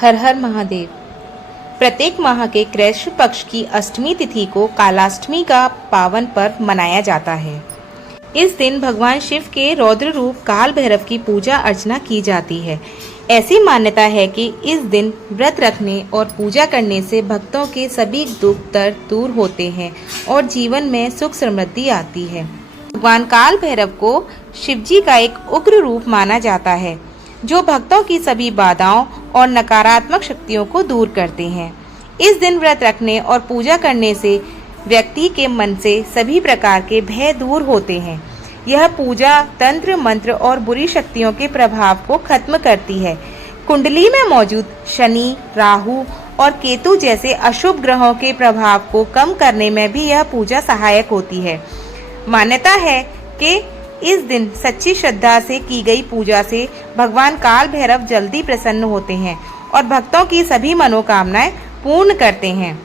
हर हर महादेव। प्रत्येक माह के कृष्ण पक्ष की अष्टमी तिथि को कालाष्टमी का पावन पर्व मनाया जाता है। इस दिन भगवान शिव के रौद्र रूप काल भैरव की पूजा अर्चना की जाती है। ऐसी मान्यता है कि इस दिन व्रत रखने और पूजा करने से भक्तों के सभी दुख दर्द दूर होते हैं और जीवन में सुख समृद्धि आती है। भगवान काल भैरव को शिवजी का एक उग्र रूप माना जाता है, जो भक्तों की सभी बाधाओं और नकारात्मक शक्तियों को दूर करते हैं। इस दिन व्रत रखने और पूजा करने से व्यक्ति के मन से सभी प्रकार के भय दूर होते हैं। यह पूजा तंत्र मंत्र और बुरी शक्तियों के प्रभाव को खत्म करती है। कुंडली में मौजूद शनि, राहु और केतु जैसे अशुभ ग्रहों के प्रभाव को कम करने में भी यह पूजा सहायक होती है। मान्यता है कि इस दिन सच्ची श्रद्धा से की गई पूजा से भगवान काल भैरव जल्दी प्रसन्न होते हैं और भक्तों की सभी मनोकामनाएं पूर्ण करते हैं।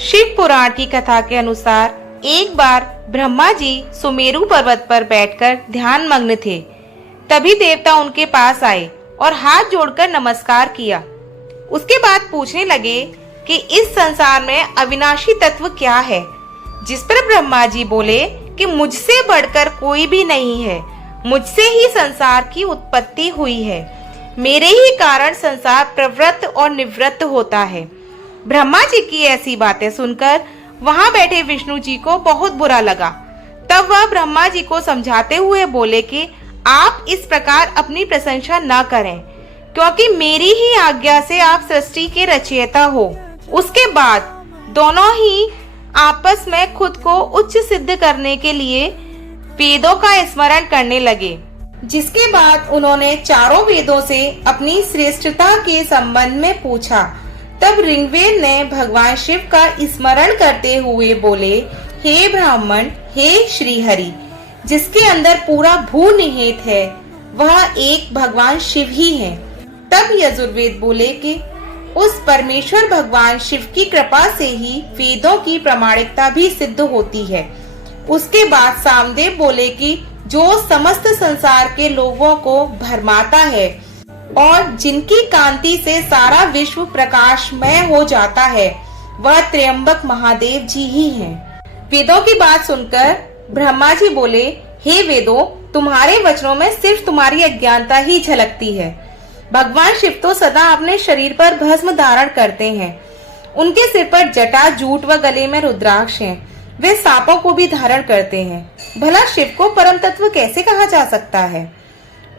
शिव पुराण की कथा के अनुसार एक बार ब्रह्मा जी सुमेरु पर्वत पर बैठकर ध्यान मग्न थे। तभी देवता उनके पास आए और हाथ जोड़कर नमस्कार किया। उसके बाद पूछने लगे कि इस संसार में अविनाशी तत्व क्या है, जिस पर ब्रह्मा जी बोले कि मुझसे बढ़कर कोई भी नहीं है। मुझसे ही संसार की उत्पत्ति हुई है। मेरे ही कारण संसार प्रवृत्त और निवृत्त होता है। ब्रह्मा जी की ऐसी बातें सुनकर वहां बैठे विष्णु जी को बहुत बुरा लगा। तब वह ब्रह्मा जी को समझाते हुए बोले कि आप इस प्रकार अपनी प्रशंसा न करें, क्योंकि मेरी ही आज्ञा से आप सृष्टि के रचयिता हो। उसके बाद दोनों ही आपस में खुद को उच्च सिद्ध करने के लिए वेदों का स्मरण करने लगे। जिसके बाद उन्होंने चारों वेदों से अपनी श्रेष्ठता के संबंध में पूछा। तब ऋग्वेद ने भगवान शिव का स्मरण करते हुए बोले, हे ब्राह्मण, हे श्री हरि, जिसके अंदर पूरा भू निहित है, वह एक भगवान शिव ही है। तब यजुर्वेद बोले कि उस परमेश्वर भगवान शिव की कृपा से ही वेदों की प्रामाणिकता भी सिद्ध होती है। उसके बाद सामदेव बोले कि जो समस्त संसार के लोगों को भरमाता है और जिनकी कांति से सारा विश्व प्रकाशमय हो जाता है, वह त्र्यंबक महादेव जी ही हैं। वेदों की बात सुनकर ब्रह्मा जी बोले, हे वेदों, तुम्हारे वचनों में सिर्फ तुम्हारी अज्ञानता ही झलकती है। भगवान शिव तो सदा अपने शरीर पर भस्म धारण करते हैं। उनके सिर पर जटा, जूट व गले में रुद्राक्ष हैं। वे सांपों को भी धारण करते हैं। भला शिव को परम तत्व कैसे कहा जा सकता है?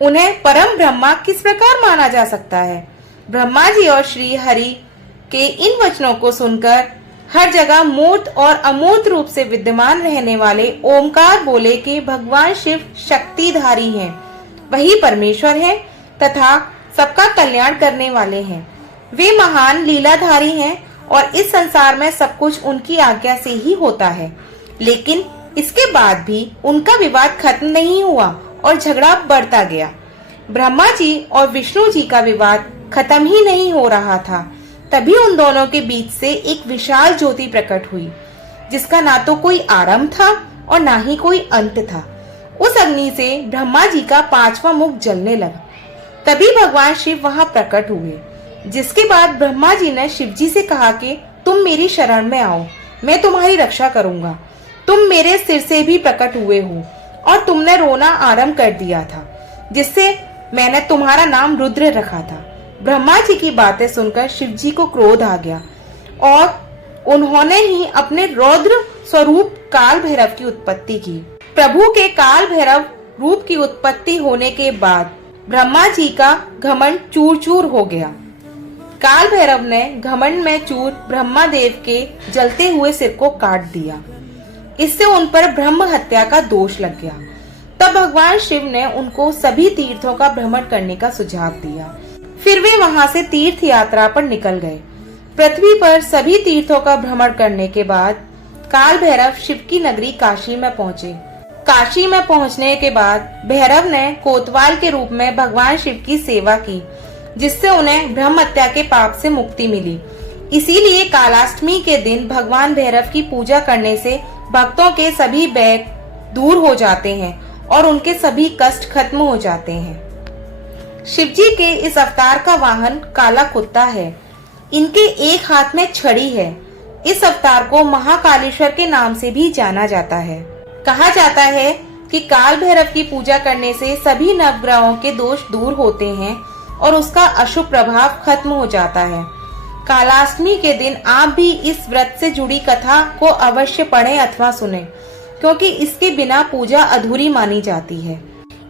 उन्हें परम ब्रह्मा किस प्रकार माना जा सकता है? ब्रह्मा जी और श्री हरि के इन वचनों को सुनकर हर जगह मूर्त और अमूर्त रूप से विद्यमान रहने वाले ओमकार बोले कि भगवान शिव शक्तिधारी हैं, वही परमेश्वर हैं तथा सबका कल्याण करने वाले हैं। वे महान लीलाधारी हैं और इस संसार में सब कुछ उनकी आज्ञा से ही होता है। लेकिन इसके बाद भी उनका विवाद खत्म नहीं हुआ और झगड़ा बढ़ता गया। ब्रह्मा जी और विष्णु जी का विवाद खत्म ही नहीं हो रहा था। तभी उन दोनों के बीच से एक विशाल ज्योति प्रकट हुई, जिसका ना तो कोई आरंभ था और ना ही कोई अंत था। उस अग्नि से ब्रह्मा जी का 5वां मुख जलने लगा। तभी भगवान शिव वहां प्रकट हुए। जिसके बाद ब्रह्मा जी ने शिव जी से कहा कि तुम मेरी शरण में आओ, मैं तुम्हारी रक्षा करूंगा। तुम मेरे सिर से भी प्रकट हुए हो और तुमने रोना आरंभ कर दिया था, जिससे मैंने तुम्हारा नाम रुद्र रखा था। ब्रह्मा जी की बातें सुनकर शिव जी को क्रोध आ गया और उन्होंने ही अपने रौद्र स्वरूप काल भैरव की उत्पत्ति की। प्रभु के काल भैरव रूप की उत्पत्ति होने के बाद ब्रह्मा जी का घमंड चूर चूर हो गया। काल भैरव ने घमंड में चूर ब्रह्मा देव के जलते हुए सिर को काट दिया। इससे उन पर ब्रह्म हत्या का दोष लग गया। तब भगवान शिव ने उनको सभी तीर्थों का भ्रमण करने का सुझाव दिया। फिर वे वहां से तीर्थ यात्रा पर निकल गए। पृथ्वी पर सभी तीर्थों का भ्रमण करने के बाद काल भैरव शिव की नगरी काशी में पहुँचे। काशी में पहुंचने के बाद भैरव ने कोतवाल के रूप में भगवान शिव की सेवा की, जिससे उन्हें ब्रह्म हत्या के पाप से मुक्ति मिली। इसीलिए कालाष्टमी के दिन भगवान भैरव की पूजा करने से भक्तों के सभी भय दूर हो जाते हैं और उनके सभी कष्ट खत्म हो जाते हैं। शिवजी के इस अवतार का वाहन काला कुत्ता है। इनके एक हाथ में छड़ी है। इस अवतार को महाकालेश्वर के नाम से भी जाना जाता है। कहा जाता है कि काल भैरव की पूजा करने से सभी नवग्रहों के दोष दूर होते हैं और उसका अशुभ प्रभाव खत्म हो जाता है। कालाष्टमी के दिन आप भी इस व्रत से जुड़ी कथा को अवश्य पढ़ें अथवा सुनें, क्योंकि इसके बिना पूजा अधूरी मानी जाती है।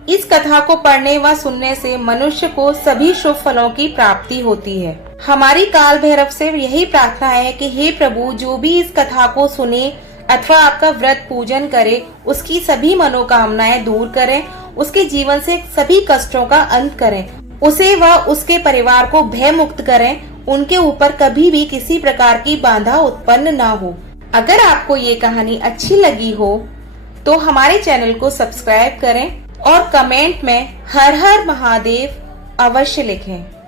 इस कथा को पढ़ने व सुनने से मनुष्य को सभी शुभ फलों की प्राप्ति होती है। हमारी काल भैरव से यही प्रार्थना है कि हे प्रभु, जो भी इस कथा को सुने अथवा आपका व्रत पूजन करे, उसकी सभी मनोकामनाएं दूर करें, उसके जीवन से सभी कष्टों का अंत करें, उसे व उसके परिवार को भय मुक्त करें, उनके ऊपर कभी भी किसी प्रकार की बाधा उत्पन्न ना हो। अगर आपको ये कहानी अच्छी लगी हो तो हमारे चैनल को सब्सक्राइब करें और कमेंट में हर हर महादेव अवश्य लिखें।